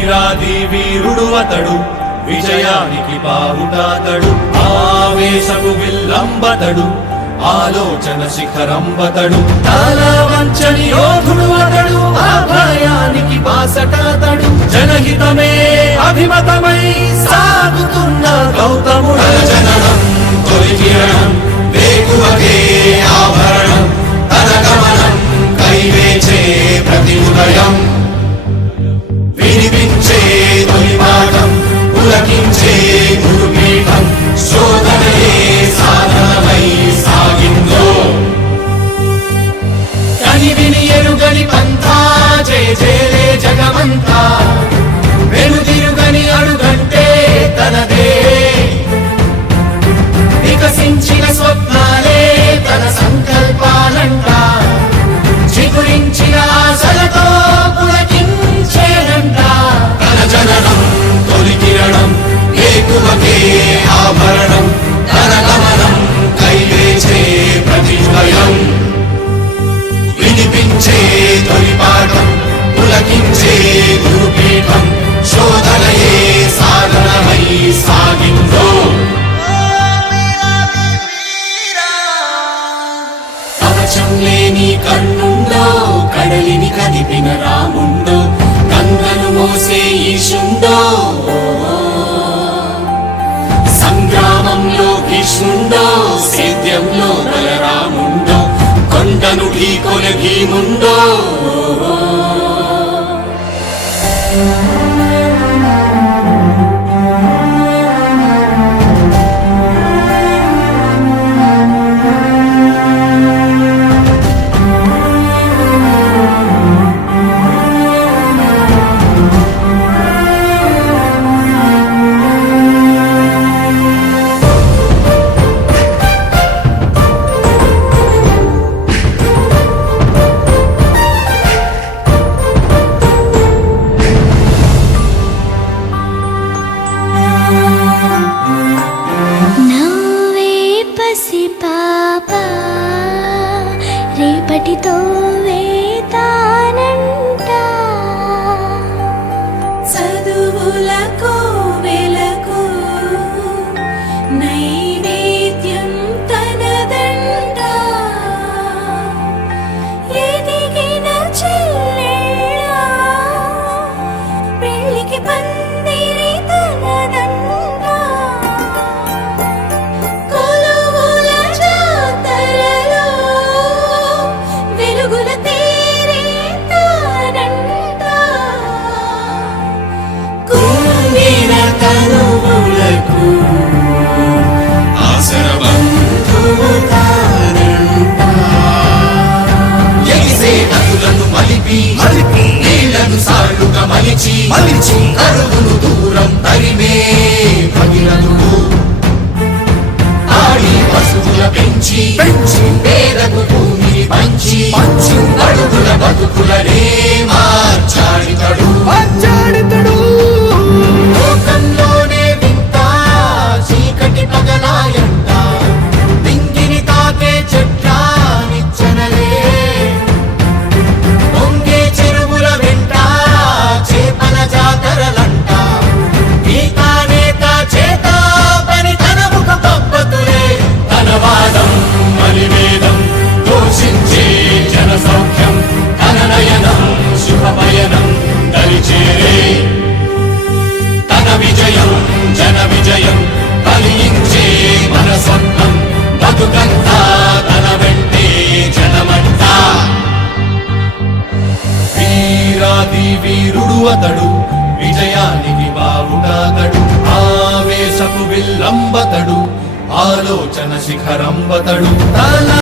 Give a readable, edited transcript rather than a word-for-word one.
వీరాది వీరుడు అతడు, విజయానికి బావుటాతడు, ఆవేశపు విల్లంబతడు, ఆలోచన శిఖరంబతడు, తల వంచని యోధుడు అతడు, అభయానికి బాసటాతడు, జనహితమే అభిమతమై సాగుతున్న గౌతముడు. జననం తొలి కిరణం, వేకువకే ఆభరణం, తన గమనం కైవేచే ప్రతి ఉదయం, వినిపించే తొలి పాఠం, పులకించే గురుపీఠం, శోధనయే సాధనమై సాగిందో. కని విని ఎరుగని పంథా, జయ జయలే జగమంతా, వెనుదిరుగని అడుగంటే తనదే, వికసించిన స్వప్నాలే తన సంకల్పాలంట, చిగురించిన ఆశలతో పులకించేనంట. తన జననం తొలి కిరణం, వేకువకే ఆభరణం, తన గమనం కైవేచే ప్రతి ఉదయం, వినిపించే తొలి పాఠం, పులకించే గురుపీఠం, శోధనయే సాధనమై సాగిందో. కవచం లేని కన్నుండో, కడలిని కదిపిన రాముండో, గంగను మోసే ఈశుండో, సంగ్రామంలో భీష్ముండో, సేద్యంలో బలరాముండో, కొండను ఢీకొన భీముండో. రేపటితో వేతానంట, చదువులకు వెలకు నైవేద్యం తనదంట, ఎదిగిన చెల్లెళ్ళ పెళ్ళికి పందిరి తనదంట, తనువులకు ఆసర బంధువు తానంట, ఎగిసే నదులను మలిపి నీళ్లను సాళ్లుగా మలిచి కరువును దూరం తరిమే భగీరథుడు, ఆడి పశువుల పెంచి పేదకు భూమిని పంచి అడుగుల బతుకులనే మార్చాడితడు. లోకంలోనే వింత చీకటి పగలాయంట, దింగిని తాకే చెట్ల నిచ్చెనలే, పొంగే చెరువుల వెంట చేపల జాతరలంట, గీతానేత చేత పని తన ముఖ పబ్బతులే, తన వాదం మలివేదం దోషించే జన సౌఖ్యం, తన నయనం శుభపయనం దరిచేరే. తన విజయం జన విజయం, కలిగించే మన స్వప్నం, బతుకంతా తన వెంటే జనమంతా. వీరాది వీరుడు అతడు, విజయానికి బావుటాతడు, ఆవేశపు విల్లంబతడు, ఆలోచన శిఖరంబతడు.